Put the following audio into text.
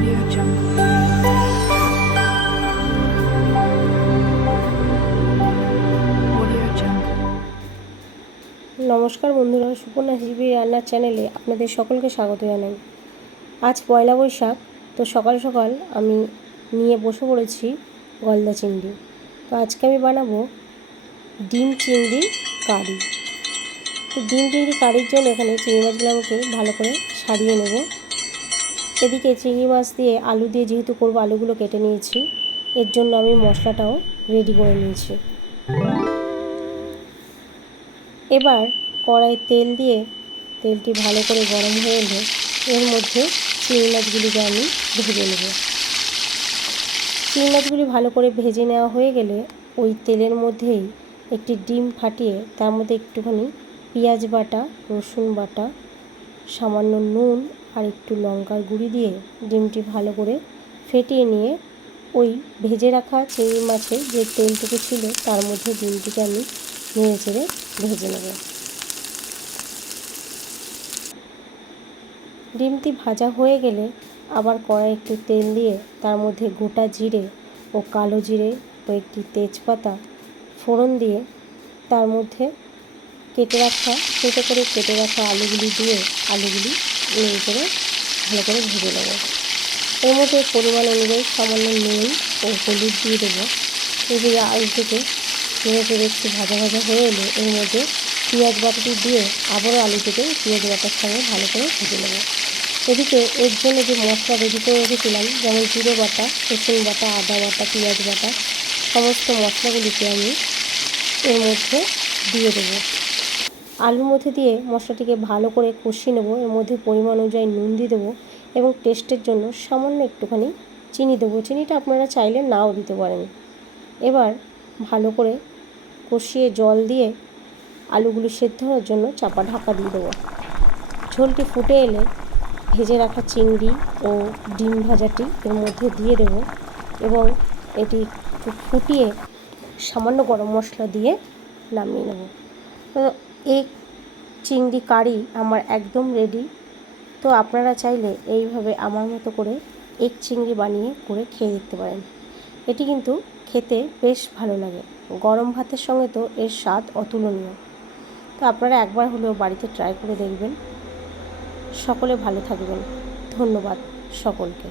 Audio Jungle. Audio Jungle. নমস্কার বন্ধুরা, সুপর্ণা হিসেবে রান্নার চ্যানেলে আপনাদের সকলকে স্বাগত জানাই। আজ পয়লা বৈশাখ, তো সকাল সকাল আমি নিয়ে বসে পড়েছি গলদা চিংড়ি। তো আজকে আমি বানাবো ডিম চিংড়ি কারি। তো ডিম চিংড়ি কারির জন্য এখানে চিংড়ি মাছগুলোকে ভালো করে সারিয়ে নেব। এদিকে চিংড়ি মাছ দিয়ে আলু দিয়ে যেহেতু করবো, আলুগুলো কেটে নিয়েছি। এর জন্য আমি মশলাটাও রেডি করে নিয়েছি। এবার কড়াই তেল দিয়ে তেলটি ভালো করে গরম হয়ে এলে এর মধ্যে চিংড়ি মাছগুলিকে আমি ভেজে নেব। চিংড়ি মাছগুলি ভালো করে ভেজে নেওয়া হয়ে গেলে ওই তেলের মধ্যেই একটি ডিম ফাটিয়ে তার মধ্যে একটুখানি পেঁয়াজ বাটা, রসুন বাটা, সামান্য নুন আর একটু লঙ্কার গুঁড়ি দিয়ে ডিমটি ভালো করে ফেটিয়ে নিয়ে ওই ভেজে রাখা চিংড়ি মাছের যে তেলটুকু ছিল তার মধ্যে ডিমটিকে আমি নেড়ে চেড়ে ভেজে নেব। ডিমটি ভাজা হয়ে গেলে আবার কড়াই একটু তেল দিয়ে তার মধ্যে গোটা জিরে ও কালো জিরে ও একটি তেজপাতা ফোড়ন দিয়ে তার মধ্যে কেটে রাখা আলুগুলি দিয়ে আলুগুলি নেড়ে করে ভালো করে ভেজে নেব। এর মধ্যে পরিমাণ অনুযায়ী সামান্য নুন ও হলুদ দিয়ে দেবো। এদিকে আলুটিকে নেড়ে চেড়ে একটু ভাজা হয়ে এলে এর মধ্যে পেঁয়াজ বাটাটি দিয়ে আবারও আলুটিকে পেঁয়াজ বাটার সঙ্গে ভালো করে ভেজে নেব। এদিকে এর জন্য যে মশলা রেডি করে রেখেছিলাম, যেমন জিরে বাটা, রসুন বাটা, আদা বাটা, পেঁয়াজ বাটা, সমস্ত মশলাগুলিকে আমি এর মধ্যে দিয়ে দেবো। আলুর মধ্যে দিয়ে মশলাটিকে ভালো করে কষিয়ে নেব। এর মধ্যে পরিমাণ অনুযায়ী নুন দিয়ে দেবো এবং টেস্টের জন্য সামান্য একটুখানি চিনি দেবো। চিনিটা আপনারা চাইলে নাও দিতে পারেন। এবার ভালো করে কষিয়ে জল দিয়ে আলুগুলি সেদ্ধ হওয়ার জন্য চাপা ঢাকা দিয়ে দেবো। ঝোলটি ফুটে এলে ভেজে রাখা চিংড়ি ও ডিম ভাজাটি এর মধ্যে দিয়ে দেব এবং এটি একটু ফুটিয়ে সামান্য গরম মশলা দিয়ে নামিয়ে নেব। তো এই চিংড়ি কারি আমার একদম রেডি। তো আপনারা চাইলে এইভাবে আমার মতো করে এগ চিংড়ি বানিয়ে করে খেয়ে দেখতে পারেন। এটি কিন্তু খেতে বেশ ভালো লাগে। গরম ভাতের সঙ্গে তো এর স্বাদ অতুলনীয়। তো আপনারা একবার হলেও বাড়িতে ট্রাই করে দেখবেন। সকলে ভালো থাকবেন। ধন্যবাদ সকলকে।